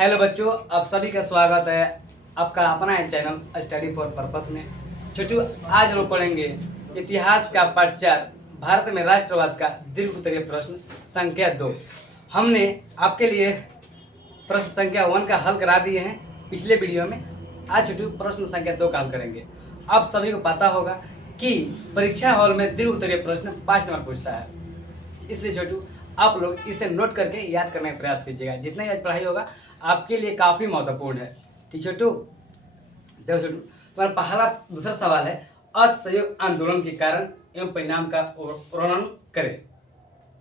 Hello बच्चों, आप सभी का स्वागत है आपका अपना है चैनल स्टडी फॉर पर्पस में। छोटू, आज हम पढ़ेंगे इतिहास का पाठचार भारत में राष्ट्रवाद का दीर्घ उत्तरीय प्रश्न संख्या 2। हमने आपके लिए प्रश्न संख्या 1 का हल करा दिए हैं पिछले वीडियो में। आज छोटू प्रश्न संख्या 2 का हल करेंगे। आप सभी को पता होगा कि परीक्षा हॉल में दीर्घ उत्तरीय प्रश्न 5 नंबर पूछता है, इसलिए छोटू आप लोग इसे नोट करके याद करने का प्रयास कीजिएगा। जितना ही आज पढ़ाई होगा आपके लिए काफ़ी महत्वपूर्ण है। ठीक छोटू, देखो छोटू, तुम्हारा पहला दूसरा सवाल है, असहयोग आंदोलन के कारण एवं परिणाम का वर्णन करें।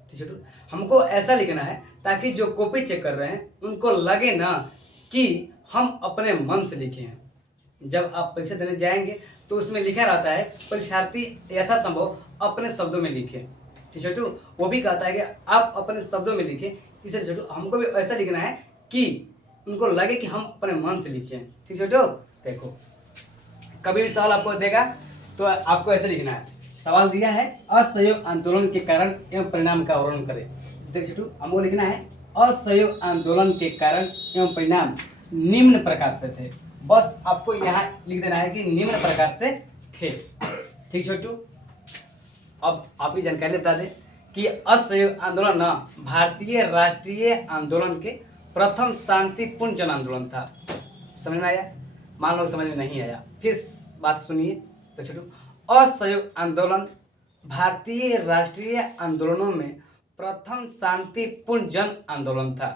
ठीक छोटू, हमको ऐसा लिखना है ताकि जो कॉपी चेक कर रहे हैं उनको लगे ना कि हम अपने मन से लिखे हैं। जब आप परीक्षा देने जाएंगे तो उसमें लिखा रहता है परीक्षार्थी यथासंभव अपने शब्दों में लिखें। ठीक छोटू, वो भी कहता है कि आप अपने शब्दों में लिखें, इसलिए छोटू हमको भी ऐसा लिखना है कि उनको लगे कि हम अपने मन से लिखे हैं। ठीक छोटू, देखो कभी भी सवाल आपको देगा तो आपको ऐसे लिखना है। सवाल दिया है असहयोग आंदोलन के कारण एवं परिणाम का वर्णन करें। देख छोटू, हमको लिखना है असहयोग आंदोलन के कारण एवं परिणाम निम्न प्रकार से थे। बस आपको यहाँ लिख देना है कि निम्न प्रकार से थे। ठीक छोटू, अब आपकी जानकारी बता दें कि असहयोग आंदोलन न भारतीय राष्ट्रीय आंदोलन के प्रथम शांतिपूर्ण जन आंदोलन था। समझ में आया? मान लो समझ में नहीं आया, फिर बात सुनिए। तो छोटू, असहयोग आंदोलन भारतीय राष्ट्रीय आंदोलनों में प्रथम शांतिपूर्ण जन आंदोलन था।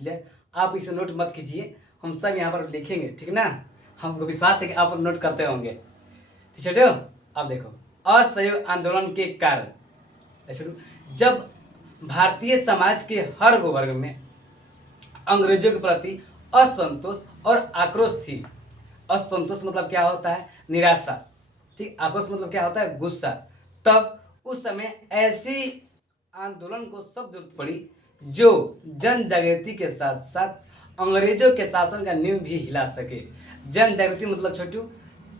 क्लियर? आप इसे नोट मत कीजिए, हम सब यहाँ पर लिखेंगे, ठीक ना? हमको विश्वास है कि आप नोट करते होंगे। ठीक छोटू, अब देखो असहयोग आंदोलन के कारण छोटू, जब भारतीय समाज के हर वर्ग में अंग्रेजों के प्रति असंतोष और आक्रोश थी। असंतोष मतलब क्या होता है? निराशा। ठीक, आक्रोश मतलब क्या होता है? गुस्सा। तब उस समय ऐसी आंदोलन को सख्त जरूरत पड़ी जो जन जागृति के साथ साथ अंग्रेजों के शासन का नींव भी हिला सके। जन जागृति मतलब छोटू,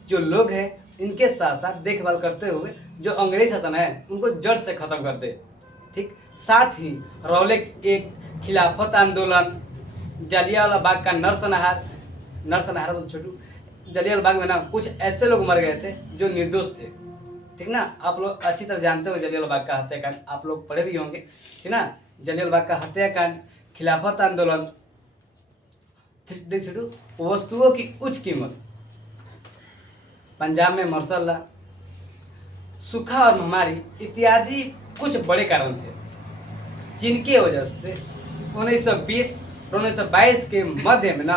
जो लोग हैं इनके साथ साथ देखभाल करते हुए जो अंग्रेज शासन है उनको जड़ से खत्म कर दे। ठीक, साथ ही रॉलेट एक खिलाफत आंदोलन, जलियांवाला बाग का नरसंहार मतलब छोटू, जलियांवाला बाग में ना कुछ ऐसे लोग मर गए थे जो निर्दोष थे। ठीक ना? आप लोग अच्छी तरह जानते हो जलियांवाला बाग का हत्याकांड, आप लोग पढ़े भी होंगे, ठीक ना? जलियांवाला बाग का हत्याकांड, खिलाफत आंदोलन। देख छोटू, वस्तुओं की उच्च कीमत, पंजाब में मार्शल लॉ, सूखा और महामारी इत्यादि कुछ बड़े कारण थे जिनके वजह से 1920 और 1922 के मध्य में ना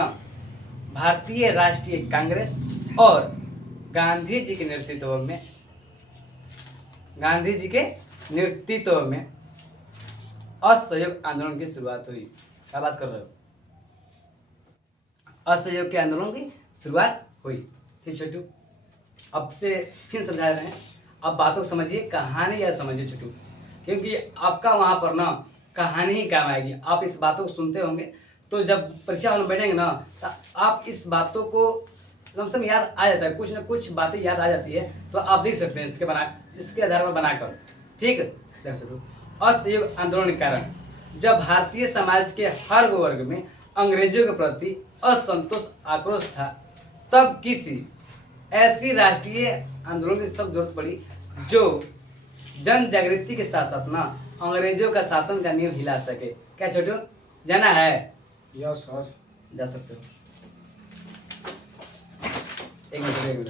भारतीय राष्ट्रीय कांग्रेस और गांधी जी के नेतृत्व में असहयोग आंदोलन की शुरुआत हुई। क्या बात कर रहे हो? असहयोग के आंदोलन की शुरुआत हुई। ठीक छोटू, अब से फिर समझा रहे हैं, अब बातों को समझिए, कहानी या समझिए छोटू, क्योंकि आपका वहाँ पर ना कहानी ही काम आएगी। आप इस बातों को सुनते होंगे तो जब परीक्षा हॉल में बैठेंगे ना तो आप इस बातों को कम से कम याद आ जाता है, कुछ ना कुछ बातें याद आ जाती है तो आप लिख सकते हैं इसके आधार पर बनाकर। ठीक, देखो छोटू, असहयोग आंदोलन के कारण जब भारतीय समाज के हर वर्ग में अंग्रेजों के प्रति असंतोष आक्रोश था, तब किसी ऐसी राष्ट्रीय आंदोलन की सख्त जरूरत पड़ी जो जन जागृति के साथ साथ ना अंग्रेजों का शासन का नींव हिला सके। क्या छोटू, जाना है? यस सर, जा सकते हो। एक मिनट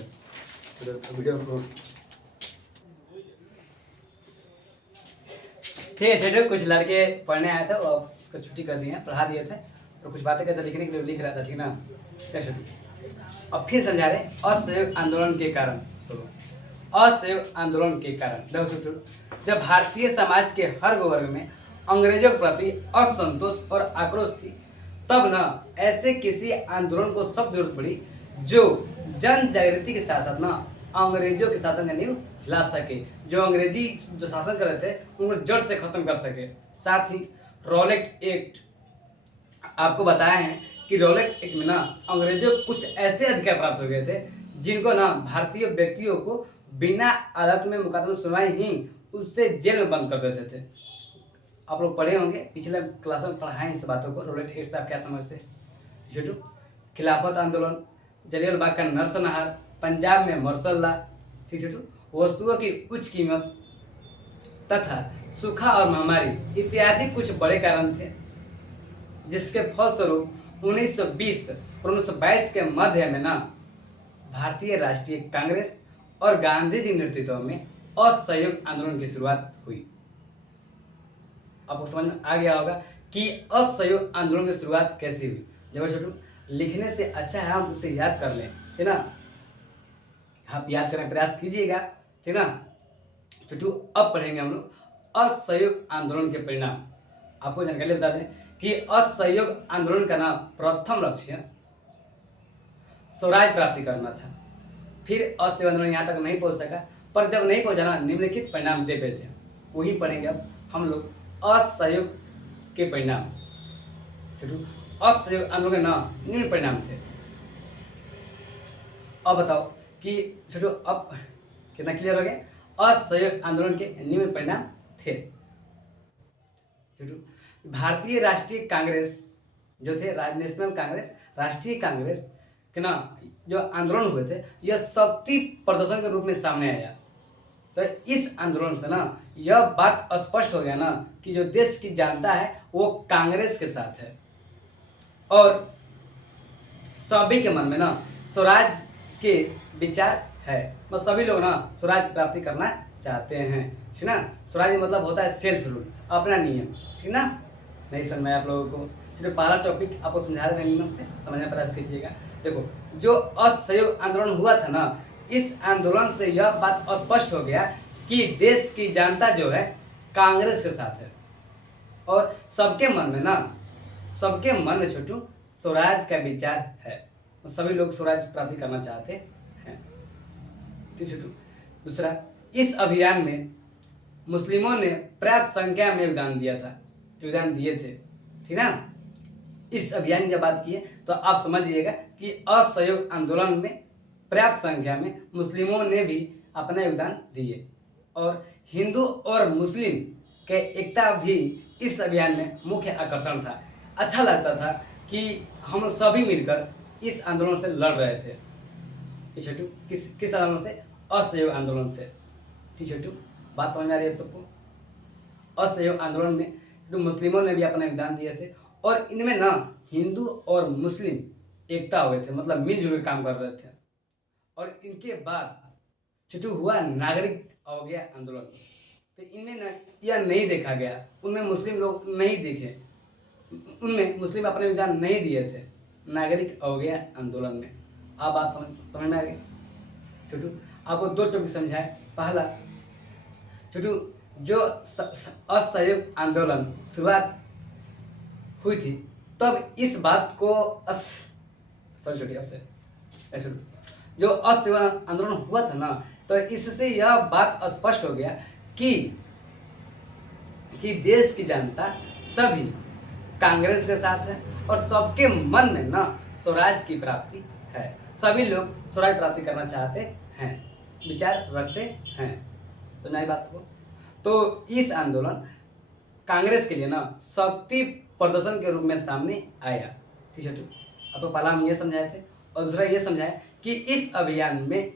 वीडियो को ठीक है छोटू, कुछ लड़के पढ़ने आए थे और उसको छुट्टी कर दिए, पढ़ा दिए थे और कुछ बातें कहते लिखने के लिए लिख रहा था, ठीक ना? क्या छोटू, अब फिर समझा रहे असहयोग आंदोलन के कारण। असहयोग आंदोलन के कारण देखो छोटू, जब भारतीय समाज के हर वर्ग में अंग्रेजों के प्रति असंतोष और आक्रोश थी, तब न ऐसे किसी आंदोलन को सख्त जरूरत पड़ी जो जन जागृति के साथ साथ ना अंग्रेजों के शासन का नींव हिला सके, जो अंग्रेजी जो शासन कर रहे थे उनको जड़ से खत्म कर सके। साथ ही रॉलेट एक्ट, आपको बताया है कि रॉलेट एक्ट में ना अंग्रेजों को कुछ ऐसे अधिकार प्राप्त हो गए थे जिनको ना भारतीय व्यक्तियों को बिना अदालत में मुकदमा सुनवाई ही उससे जेल में बंद कर देते थे। आप लोग पढ़े होंगे, पिछले क्लासों में पढ़ाएं इस बातों को। रूल 8 से आप क्या समझते हैं? छोटू, खिलाफत आंदोलन, जलियांवाला बाग का नरसंहार, पंजाब में मार्शल लॉ, ठीक छोटू, वस्तुओं की उच्च कीमत तथा सूखा और महामारी इत्यादि कुछ बड़े कारण थे, जिसके फलस्वरूप 1920 और 1922 के मध्य में ना भारतीय राष्ट्रीय कांग्रेस और गांधी जी नेतृत्व में असहयोग आंदोलन की शुरुआत हुई। आपको समझ में आ गया होगा कि असहयोग आंदोलन की शुरुआत कैसे हुई। जब छोटू, लिखने से अच्छा है हम उसे याद कर लें, ठीक ना। आप याद करने का प्रयास कीजिएगा, ठीक ना। छोटू, अब पढ़ेंगे हम लोग असहयोग आंदोलन के परिणाम। आपको जानकारी बता दें कि असहयोग आंदोलन का नाम प्रथम लक्ष्य स्वराज प्राप्ति करना था। फिर असहयोग आंदोलन यहाँ तक नहीं पहुंच सका, पर जब नहीं पहुंचा ना, निम्नलिखित परिणाम दे पेश है, वही पढ़ेंगे अब हम लोग असहयोग के परिणाम। छोटू, असहयोग आंदोलन के नाम निम्न परिणाम थे। अब बताओ कि छोटू, अब कितना क्लियर हो गया? असहयोग आंदोलन के निम्न परिणाम थे। छोटू, भारतीय राष्ट्रीय कांग्रेस जो थे, नेशनल कांग्रेस, राष्ट्रीय कांग्रेस के ना जो आंदोलन हुए थे, यह शक्ति प्रदर्शन के रूप में सामने आया। तो इस आंदोलन से ना यह बात स्पष्ट हो गया ना कि जो देश की जनता है वो कांग्रेस के साथ है, और सभी के मन में ना स्वराज के विचार है। तो सभी लोग ना स्वराज प्राप्ति करना चाहते हैं, ठीक ना। स्वराज मतलब होता है सेल्फ रूल, अपना नियम, ठीक ना। नहीं समझ में आप लोगों को? चलिए पहला टॉपिक आपको समझा दें, नियम से समझने का प्रयास कीजिएगा। देखो, जो असहयोग आंदोलन हुआ था ना, इस आंदोलन से यह बात स्पष्ट हो गया कि देश की जनता जो है कांग्रेस के साथ है, और सबके मन में ना, सबके मन में छोटू स्वराज का विचार है। सभी लोग स्वराज प्राप्ति करना चाहते हैं, ठीक छोटू। दूसरा, इस अभियान में मुस्लिमों ने पर्याप्त संख्या में योगदान दिए थे, ठीक ना। इस अभियान की जब बात की है तो आप समझिएगा कि असहयोग आंदोलन में पर्याप्त संख्या में मुस्लिमों ने भी अपना योगदान दिए, और हिंदू और मुस्लिम के एकता भी इस अभियान में मुख्य आकर्षण था। अच्छा लगता था कि हम लोग सभी मिलकर इस आंदोलन से लड़ रहे थे, ठीक छोटू। किस आंदोलन से? असहयोग आंदोलन से, ठीक छोटू। बात समझ में आ रही है सबको? असहयोग आंदोलन में जो मुस्लिमों ने भी अपना योगदान दिए थे, और इनमें ना हिंदू और मुस्लिम एकता हुए थे, मतलब मिलजुल के काम कर रहे थे। और इनके बाद छोटू हुआ नागरिक अवज्ञा आंदोलन। तो इनमें ना यह नहीं देखा गया, उनमें मुस्लिम लोग नहीं दिखे, उनमें मुस्लिम अपने योगदान नहीं दिए थे नागरिक अवज्ञा आंदोलन में। आप बात समझ में आ गई छोटू? आपको दो टॉपिक समझाए। पहला छोटू, जो असहयोग आंदोलन शुरुआत हुई थी तब इस बात को जो असहयोग आंदोलन हुआ था ना, तो इससे यह बात स्पष्ट हो गया कि देश की जनता सभी कांग्रेस के साथ है, और सबके मन में ना स्वराज की प्राप्ति है। सभी लोग स्वराज प्राप्ति करना चाहते हैं, विचार रखते हैं। सुनाई बात को? तो इस आंदोलन कांग्रेस के लिए ना शक्ति प्रदर्शन के रूप में सामने आया, ठीक है। आपको पहला हम ये समझाए थे, और दूसरा ये समझाए कि इस अभियान में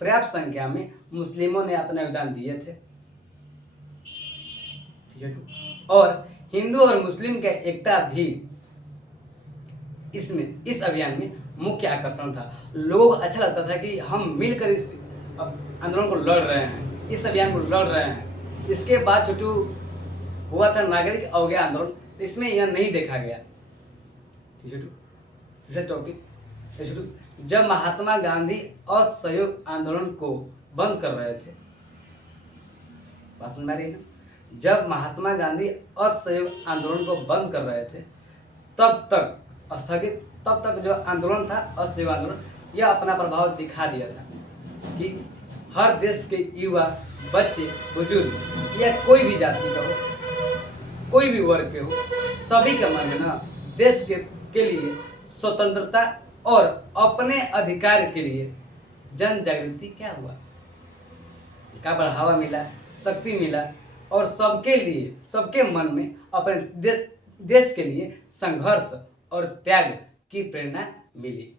पर्याप्त संख्या में मुस्लिमों ने अपना योगदान दिए थे, ठीक है। और हिंदू और मुस्लिम के एकता भी इस अभियान में मुख्य आकर्षण था। लोगों को अच्छा लगता था कि हम मिलकर इस आंदोलन को लड़ रहे हैं, इस अभियान को लड़ रहे हैं। इसके बाद छोटू हुआ था नागरिक अवज्ञा आंदोलन, तो इसमें यह नहीं देखा गया, ठीक है। तीसरा टॉपिक छोटू, जब महात्मा गांधी असहयोग आंदोलन को बंद कर रहे थे, बात समझ में आ रही है ना? जब महात्मा गांधी असहयोग आंदोलन को बंद कर रहे थे, तब तक जो आंदोलन था असहयोग आंदोलन, यह अपना प्रभाव दिखा दिया था कि हर देश के युवा, बच्चे, बुजुर्ग या कोई भी जाति का हो, कोई भी वर्ग के हो, सभी के मन में ना देश के लिए स्वतंत्रता और अपने अधिकार के लिए जन जागृति क्या हुआ का बढ़ावा मिला, शक्ति मिला, और सबके लिए, सबके मन में अपने देश के लिए संघर्ष और त्याग की प्रेरणा मिली।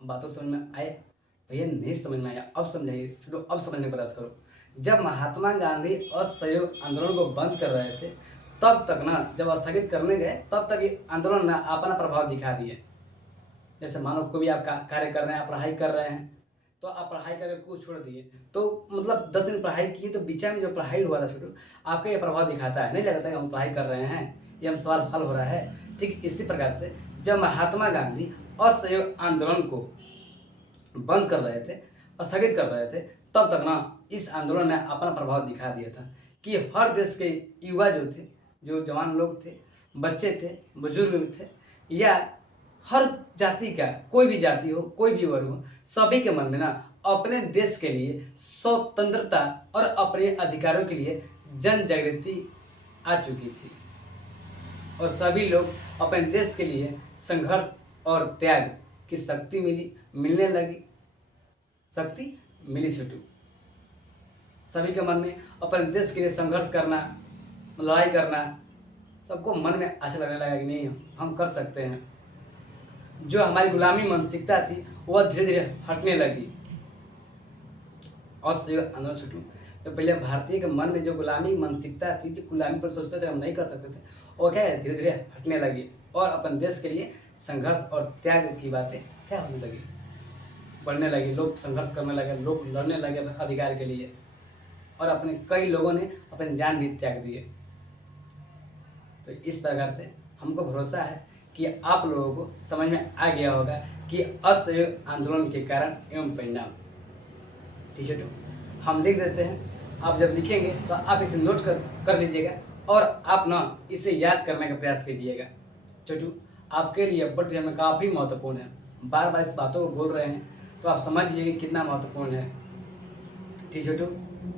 बातों समझ में आए? भैया नहीं समझ में आया अब समझाइए, चलो अब समझने का प्रयास करो। जब महात्मा गांधी असहयोग आंदोलन को बंद कर रहे थे, तब तक ना, जब स्थगित करने गए तब तक ये आंदोलन ना अपना प्रभाव दिखा दिए। जैसे मानो कोई भी आप कार्य कर रहे हैं, आप पढ़ाई कर रहे हैं, तो आप पढ़ाई करके कुछ छोड़ दिए, तो मतलब 10 दिन पढ़ाई किए तो बीच में जो पढ़ाई हुआ था छोटू, आपका ये प्रभाव दिखाता है, नहीं लगता है हम पढ़ाई कर रहे हैं, ये हम सवाल हल हो रहा है। ठीक इसी प्रकार से जब महात्मा गांधी असहयोग आंदोलन को बंद कर रहे थे, स्थगित कर रहे थे, तब तक ना इस आंदोलन ने अपना प्रभाव दिखा दिया था कि हर देश के युवा जो थे, जो जवान लोग थे, बच्चे थे, बुजुर्ग थे, या हर जाति का, कोई भी जाति हो, कोई भी वर्ग हो, सभी के मन में ना अपने देश के लिए स्वतंत्रता और अपने अधिकारों के लिए जन जागृति आ चुकी थी और सभी लोग अपने देश के लिए संघर्ष और त्याग की शक्ति मिलने लगी। शक्ति मिली छोटू, सभी के मन में अपने देश के लिए संघर्ष करना, लड़ाई करना, सबको मन में अच्छा लगने लगा कि नहीं हम कर सकते हैं। जो हमारी गुलामी मानसिकता थी वह धीरे धीरे हटने लगी। और आंदोलन छोटू, तो पहले भारतीय के मन में जो गुलामी मानसिकता थी, जो गुलामी पर सोचते थे हम नहीं कर सकते थे, वो क्या है धीरे धीरे हटने लगी और अपने देश के लिए संघर्ष और त्याग की बातें क्या होने लगी, बढ़ने लगी। लोग संघर्ष करने लगे, लोग लड़ने लगे अपने अधिकार के लिए और अपने कई लोगों ने अपनी जान भी त्याग दिए। तो इस प्रकार से हमको भरोसा है कि आप लोगों को समझ में आ गया होगा कि असहयोग आंदोलन के कारण एवं परिणाम। ठीक है, तो हम लिख देते हैं, आप जब लिखेंगे तो आप इसे नोट कर लीजिएगा और आप ना इसे याद करने का प्रयास कीजिएगा। छोटू आपके लिए बट में काफ़ी महत्वपूर्ण है, बार बार इस बातों को बोल रहे हैं तो आप समझिए कितना महत्वपूर्ण है। ठीक छोटू,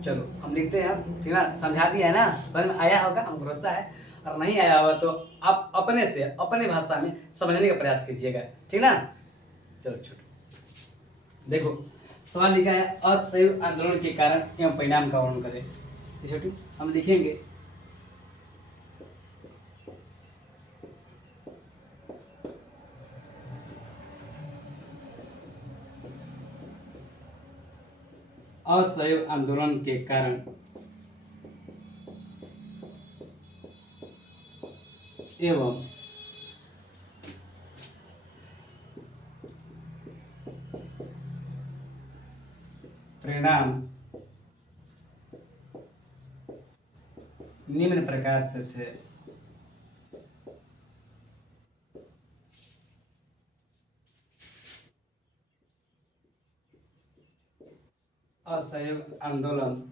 चलो हम लिखते हैं अब, ठीक ना? समझा दिया है ना, समझ में आया होगा, हम भरोसा है। और नहीं आया होगा तो आप अपने से अपने भाषा में समझने का प्रयास कीजिएगा, ठीक ना? चलो छोटू देखो, सवाल लिखा है असहयोग आंदोलन के कारण एवं परिणाम का वर्णन करें। छोटू हम लिखेंगे असहयोग आंदोलन के कारण एवं परिणाम निम्न प्रकार से थे। असहयोग आंदोलन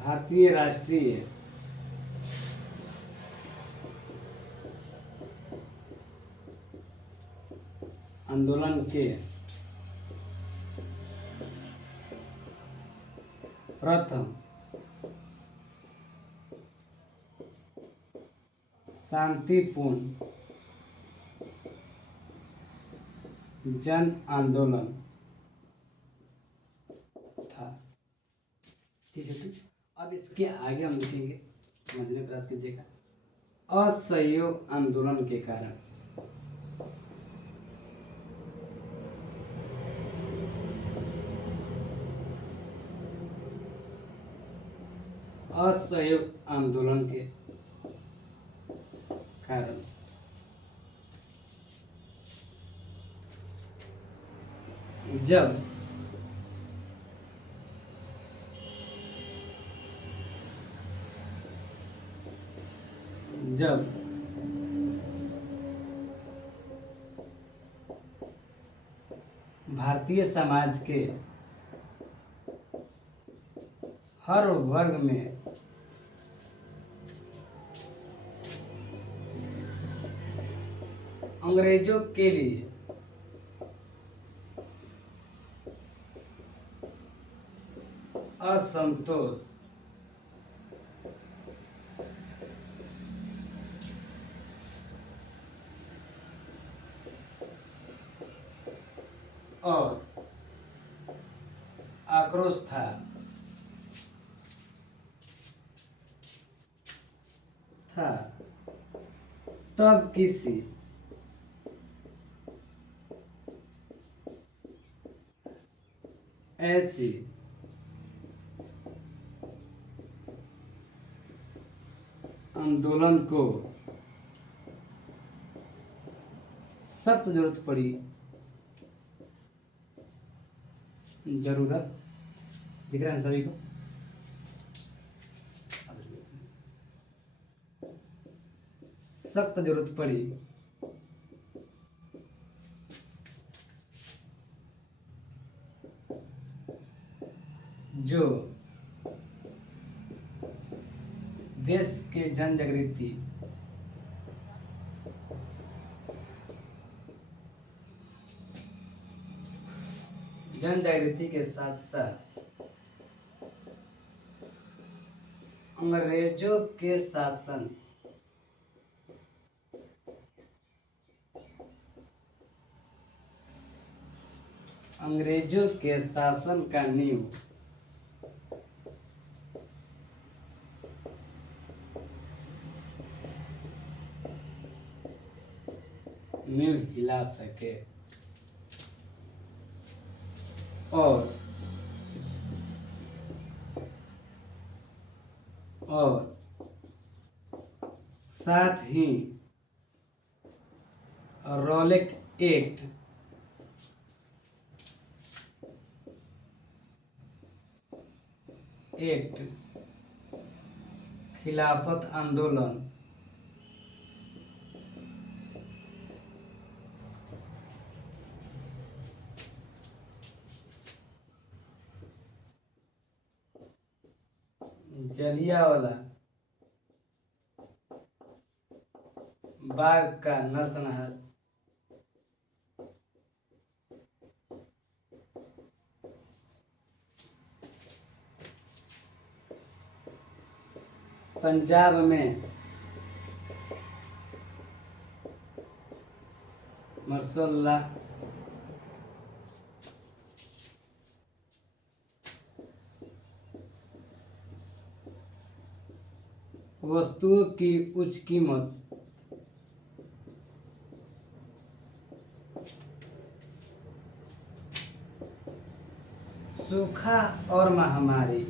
भारतीय राष्ट्रीय आंदोलन के प्रथम शांतिपूर्ण जन आंदोलन था। ठीक है, ठीक। अब इसके आगे हम लिखेंगे, समझने का प्रयास कीजिएगा। असहयोग आंदोलन के कारण असहयोग आंदोलन के कारण जब जब भारतीय समाज के हर वर्ग में अंग्रेजों के लिए असंतोष, और आक्रोश था। तब किसी ऐसी आंदोलन को सख्त जरूरत पड़ी। जरूरत दिख रहा है सभी को? सख्त जरूरत पड़ी जो देश के जन जागृति के साथ साथ अंग्रेजों के शासन का नींव हिला सके और साथ ही रॉलेट एक्ट खिलाफत आंदोलन जलियांवाला बाग का नरसंहार पंजाब में मरसोल्ला वस्तुओं की उच्च कीमत सूखा और महामारी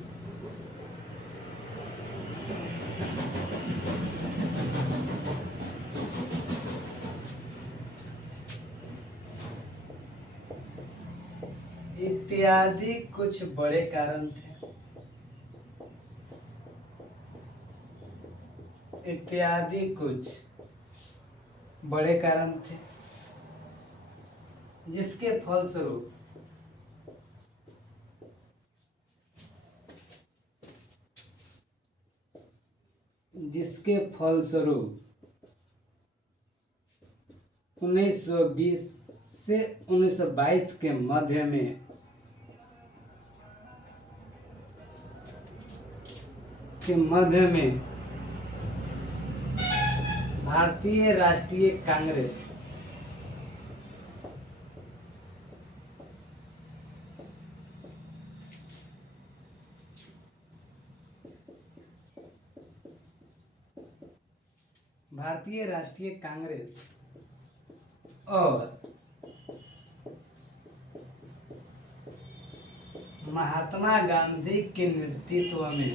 इत्यादि कुछ बड़े कारण थे। जिसके फलस्वरूप 1920 से 1922 के मध्य में भारतीय राष्ट्रीय कांग्रेस और महात्मा गांधी के नेतृत्व में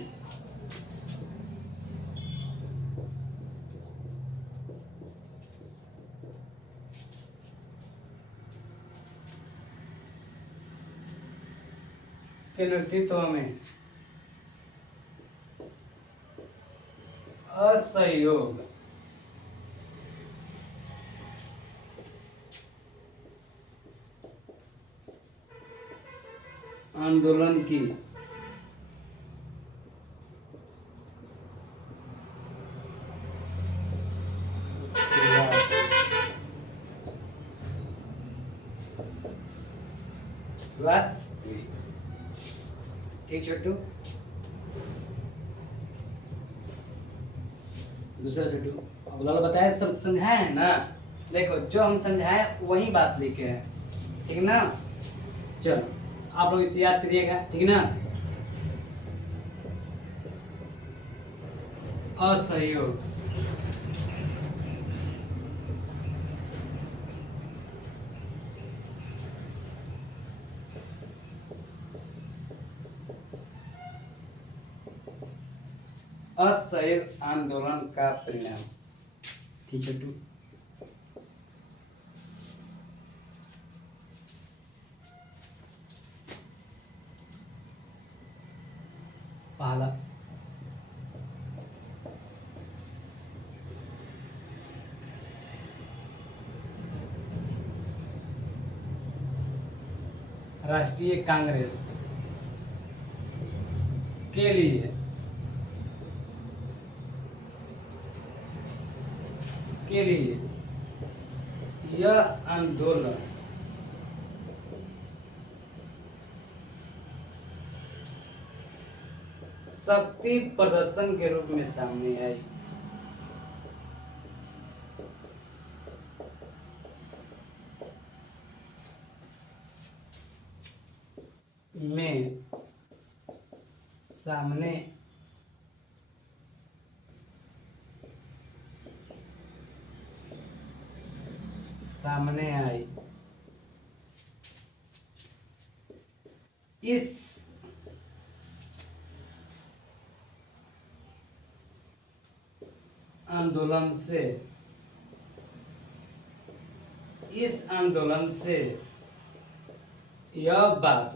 असहयोग आंदोलन की शुरुआत हुई। ठीक छोटू। दूसरा छोटू, अब लाला बताया सब समझाए है ना। देखो जो हम समझाए वही बात लिखे हैं, ठीक ना। चलो आप लोग इसे याद करिएगा, ठीक ना। असहयोग, असहयोग आंदोलन का परिणाम। ठीक छोटू। पहला राष्ट्रीय कांग्रेस के लिए यह आंदोलन शक्ति प्रदर्शन के रूप में सामने आई। में सामने आई। इस आंदोलन से यह बात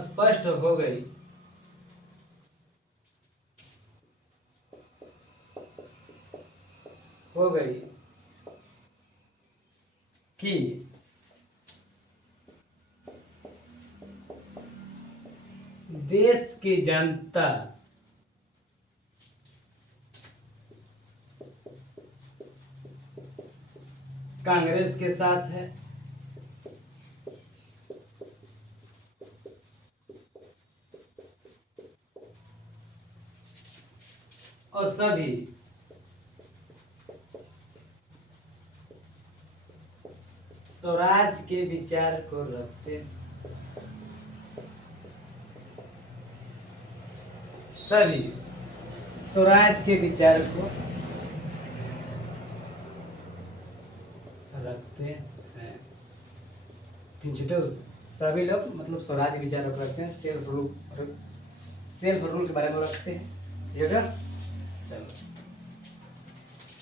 स्पष्ट हो गई कि देश की जनता कांग्रेस के साथ है और सभी स्वराज के विचार को रखते हैं। सभी स्वराज के विचार को रखते हैं। तीन छोटो, सभी लोग मतलब स्वराज के विचार को रखते हैं, सेल्फ रूल के बारे में रखते हैं। छोटो चलो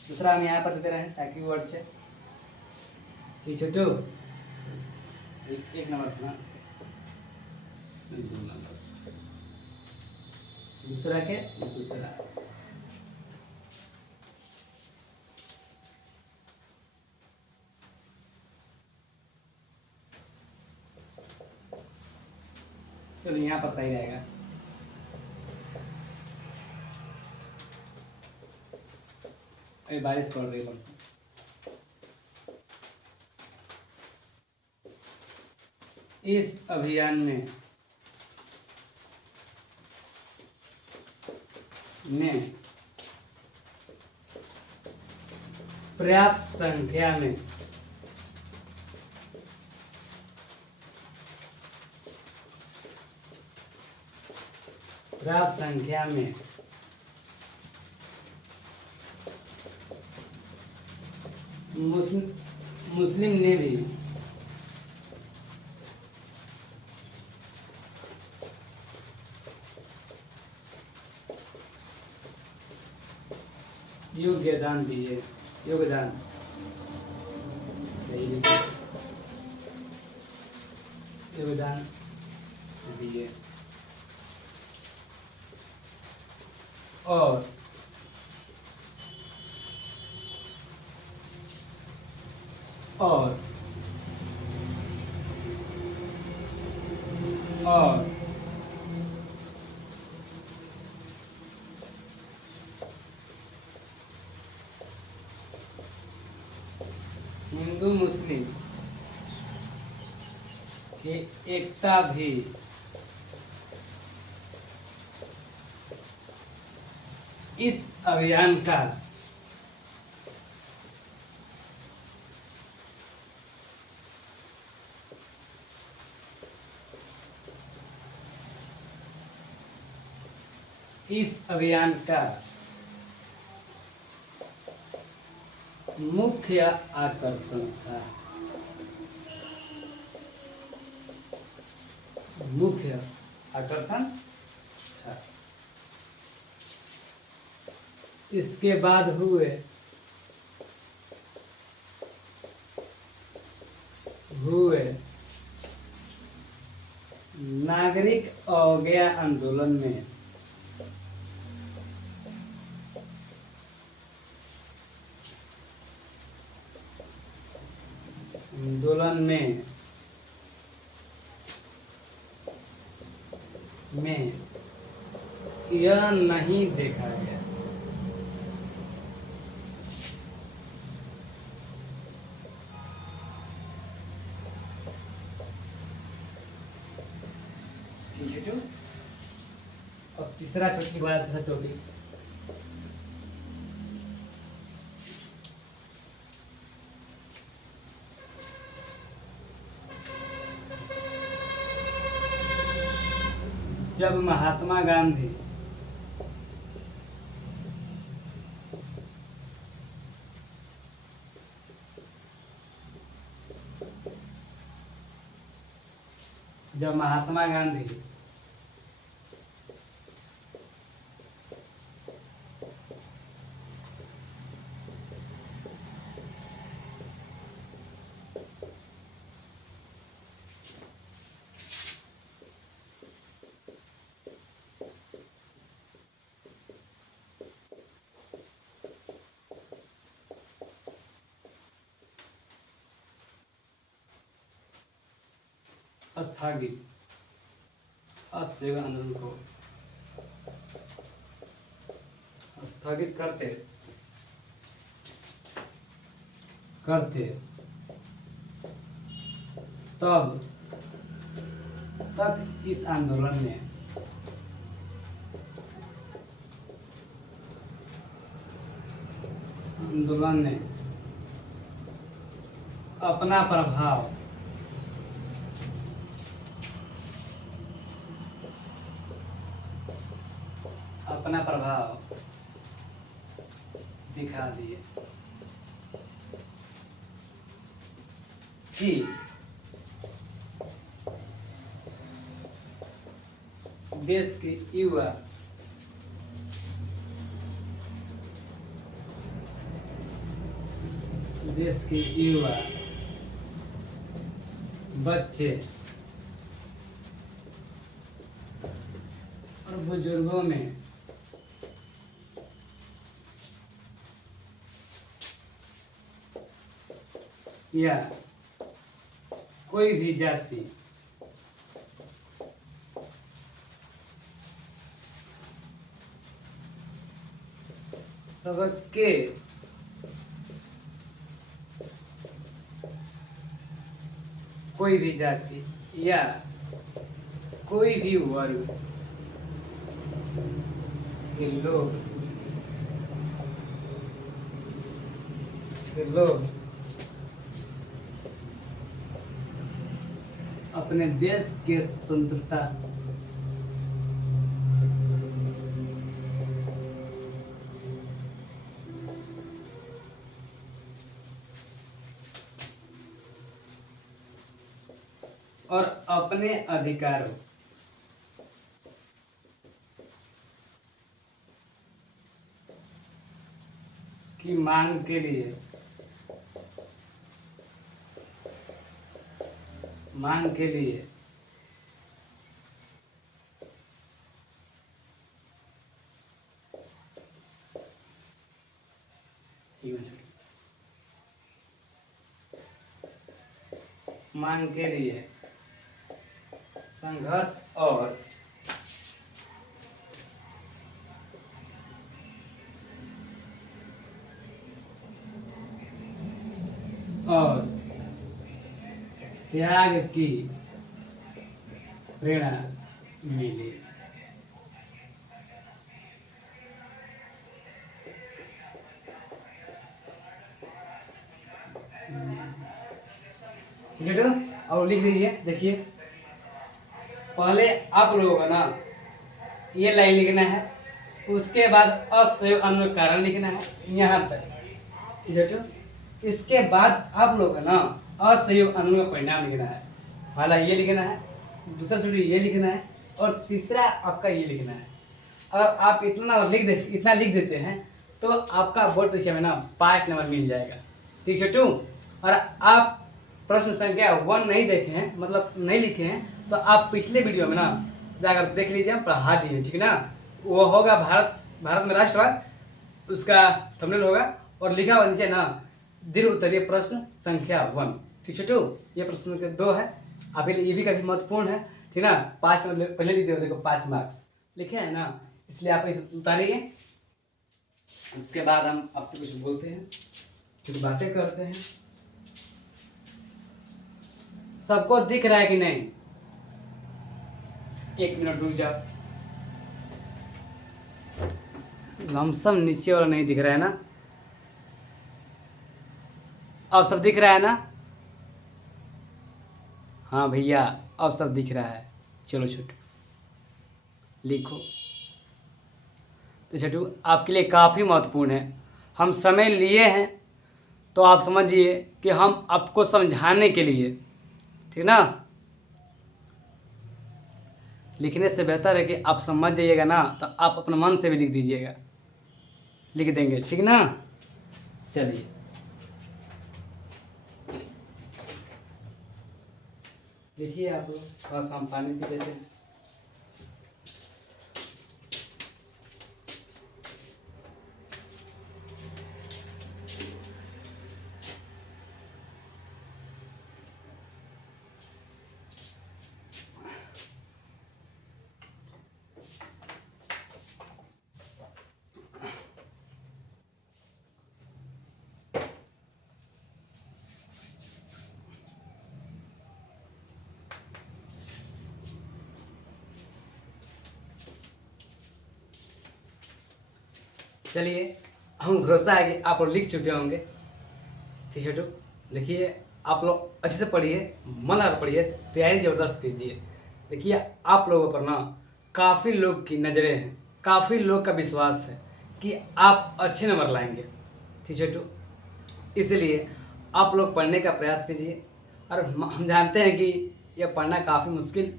दूसरा हम यहाँ पर देते रहे ताकि वर्ड से। ठीक छोटो, एक नंबर ना, दो नंबर, दूसरा के दूसरा। चलो यहाँ पर सही रहेगा। अभी बारिश पड़ रही है कम से। इस अभियान में पर्याप्त संख्या में मुस्लिम ने भी योगदान दिए। सही लिखा, योगदान दिए और हिंदू मुस्लिम की एकता भी इस अभियान का इस अभियान का मुख्य आकर्षण था। मुख्य आकर्षण था। इसके बाद हुए नागरिक अवज्ञा आंदोलन में यह नहीं देखा गया और तीसरा छोटी बात है टॉपिक जब महात्मा गांधी स्थगित असहयोग आंदोलन को स्थगित करते तब तक इस आंदोलन ने अपना प्रभाव दिखा दिए कि देश के युवा बच्चे और बुजुर्गों में या कोई भी जाति सबके कोई भी जाति या कोई भी वर्ग के लोग अपने देश के स्वतंत्रता और अपने अधिकारों की मांग के लिए संघर्ष और त्याग की प्रेरणा मिली। ठीक है, और लिख लीजिए। देखिए पहले आप लोगों को ना ये लाइन लिखना है, उसके बाद असहयोग अन्वय कारण लिखना है यहाँ तक, ठीक है। इसके बाद आप लोगों को ना असहयोग अन्वय परिणाम लिखना है। पहला ये लिखना है, दूसरा छोटे ये लिखना है, और तीसरा आपका ये लिखना है। अगर आप इतना लिख देते हैं तो आपका बोर्ड परीक्षा में ना 5 नंबर मिल जाएगा, ठीक है। और आप प्रश्न संख्या 1 नहीं देखे हैं, मतलब नहीं लिखे हैं, तो आप पिछले वीडियो में ना जाकर देख लीजिए, हम पढ़ा दिए, ठीक है ना। वो होगा भारत में राष्ट्रवाद, उसका थंबनेल होगा, और लिखा हुआ नीचे ना दीर्घ उत्तरीय प्रश्न संख्या 1, ठीक है। ये प्रश्न संख्या 2 है, अभी ये भी काफी महत्वपूर्ण है, ठीक ना। 5 नंबर पहले लिख दो, देखो 5 मार्क्स लिखे हैं ना, इसलिए आप इसे उतारिए। उसके बाद हम आपसे कुछ बोलते हैं, कुछ बातें करते हैं। सबको दिख रहा है कि नहीं? 1 मिनट रुक जाओ। लमसम नीचे वाला नहीं दिख रहा है ना? अब सब दिख रहा है ना? हाँ भैया, अब सब दिख रहा है। चलो छोटू लिखो। तो छोटू आपके लिए काफ़ी महत्वपूर्ण है, हम समय लिए हैं, तो आप समझिए कि हम आपको समझाने के लिए, ठीक ना। लिखने से बेहतर है कि आप समझ जाइएगा ना, तो आप अपने मन से भी लिख दीजिएगा, लिख देंगे, ठीक ना। चलिए देखिए, आप लोग थोड़ा सा हम पानी पी लेते हैं। चलिए, हम भरोसा है कि आप लोग लिख चुके होंगे, ठीक है। तो देखिए, आप लोग अच्छे से पढ़िए, मन लगा पढ़िए, तैयारी ज़बरदस्त कीजिए। देखिए आप लोगों पर ना काफ़ी लोग की नज़रें हैं, काफ़ी लोग का विश्वास है कि आप अच्छे नंबर लाएंगे, ठीक है। तो इसलिए आप लोग पढ़ने का प्रयास कीजिए। और हम जानते हैं कि यह पढ़ना काफ़ी मुश्किल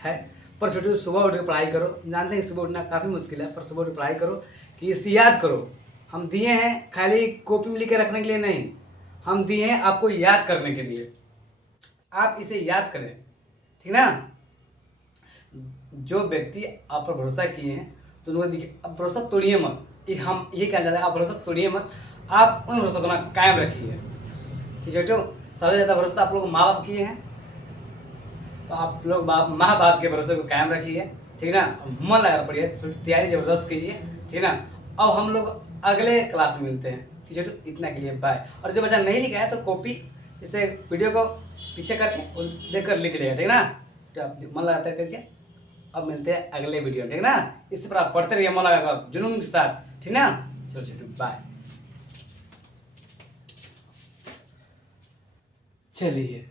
है, पर छोटे सुबह उठ के पढ़ाई करो। जानते हैं कि सुबह उठना काफ़ी मुश्किल है, पर सुबह उठ के पढ़ाई करो कि इसे याद करो। हम दिए हैं खाली कॉपी में लिख के रखने के लिए नहीं, हम दिए हैं आपको याद करने के लिए। आप इसे याद करें, ठीक ना। जो व्यक्ति आप पर भरोसा किए हैं तो उनको देखिए, अब भरोसा तोड़िए मत। ये हम ये कहना चाहते हैं, आप भरोसा तोड़िए मत, आप उन भरोसा को ना कायम रखिए, ठीक है। तो सबसे ज़्यादा भरोसा आप लोग माँ बाप किए हैं, तो आप लोग माँ बाप के भरोसे को कायम रखिए, ठीक है ना। मन लगा पड़िए, थोड़ी तैयारी ज़बरदस्त कीजिए, ठीक है ना। अब हम लोग अगले क्लास में मिलते हैं, ठीक है। तो इतना के लिए बाय। और जो बच्चा नहीं लिखा है तो कॉपी इसे वीडियो को पीछे करके देख कर लिख लेगा, ठीक है ना। तो आप मन लगाते करिए। अब मिलते हैं अगले वीडियो, ठीक है ना। इस पर आप पढ़ते रहिए मन लगाकर, जुनून के साथ, ठीक ना। चलो छोटू बाय। चलिए।